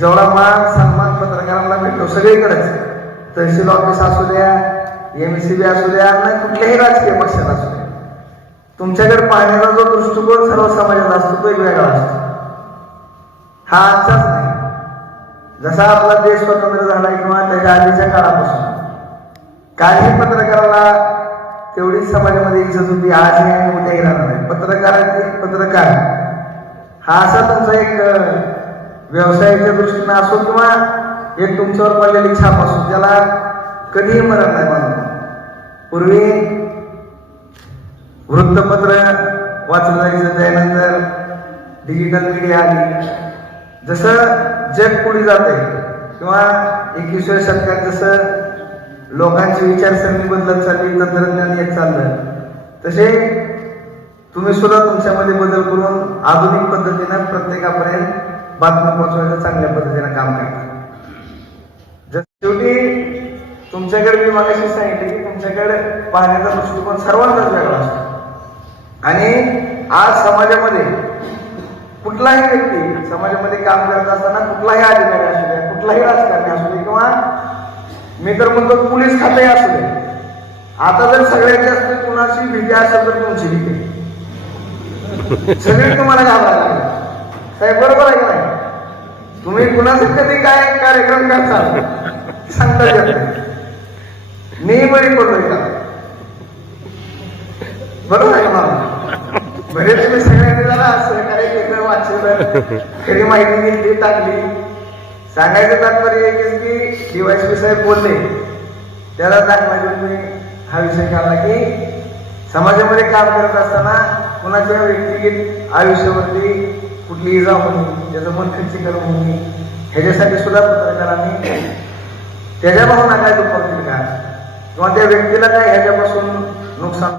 जेवढा मान सन्मान पत्रकारांना भेटतो सगळीकडेच. तहसील ऑफिस असू द्या एम सी बी असू द्या नाही कुठल्याही राजकीय पक्षात असू द्या. तुमच्याकडे पाहण्याचा जो दृष्टिकोन सर्व समाजाचा असतो तो एक वेगळा असतो. हा आजचाच नाही. जसा आपला देश स्वतंत्र झाला किंवा त्याच्या आधीच्या काळापासून काही पत्रकाराला तेवढीच समाजामध्ये इज्जत होती आजही हे उद्याही राहणार नाही. पत्रकारांची पत्रकार हा असा तुमचा एक व्यवसायाच्या दृष्टीनं असो किंवा एक तुमच्यावर पडलेली छाप असो त्याला कधीही मरत नाही मानव पूर्वी वृत्तपत्र वाचलं जायचं त्यानंतर डिजिटल मीडिया आली. जसं जग पुढे जाते किंवा एकविसव्या शतकात जसं लोकांची विचारसरणी बदलत चालली तंत्रज्ञान येत चाललं तसे तुम्ही सुद्धा तुमच्यामध्ये बदल करून आधुनिक पद्धतीनं प्रत्येकापर्यंत बातमी पोहोचवायचं चांगल्या पद्धतीनं काम करतात. जर शेवटी तुमच्याकडे मी मागाशी सांगितले की तुमच्याकडे पाहण्याचा दृष्टिकोन सर्वांचाच वेगळा असतो. आणि आज समाजामध्ये कुठलाही व्यक्ती समाजामध्ये काम करत असताना कुठलाही अधिकारी असू द्या कुठलाही राजकारणी असू दे किंवा मी तर म्हणतो पोलीस खाते असू दे आता जर सगळ्यात जास्त कुणाची भीती असेल तर तुमची भीती. सगळे तुम्हाला घाबरायला साहेब बरोबर आहे का? तुम्ही कुणाचं कधी काय कार्यक्रम करता? सांगता येत नाही. मी बरी पडलोय का? बरोबर आहे का मला बरे म्हणजे तुम्ही सगळ्यांनी जरा सहकार्य केलं वाचलं कधी माहिती दिली टाकली. सांगायचं तात्पर्य एकच की डीवायसपी साहेब बोलले त्याला दाखला तुम्ही हा विषय काढला की समाजामध्ये काम करत असताना कुणाच्या व्यक्तिगत आयुष्यावरती कुठली इजा होणे त्याचं मन खच्चीकरण होणे ह्याच्यासाठी सुद्धा पत्रकारांनी त्याच्यापासून काय दुखावतील का? किंवा त्या व्यक्तीला काय ह्याच्यापासून नुकसान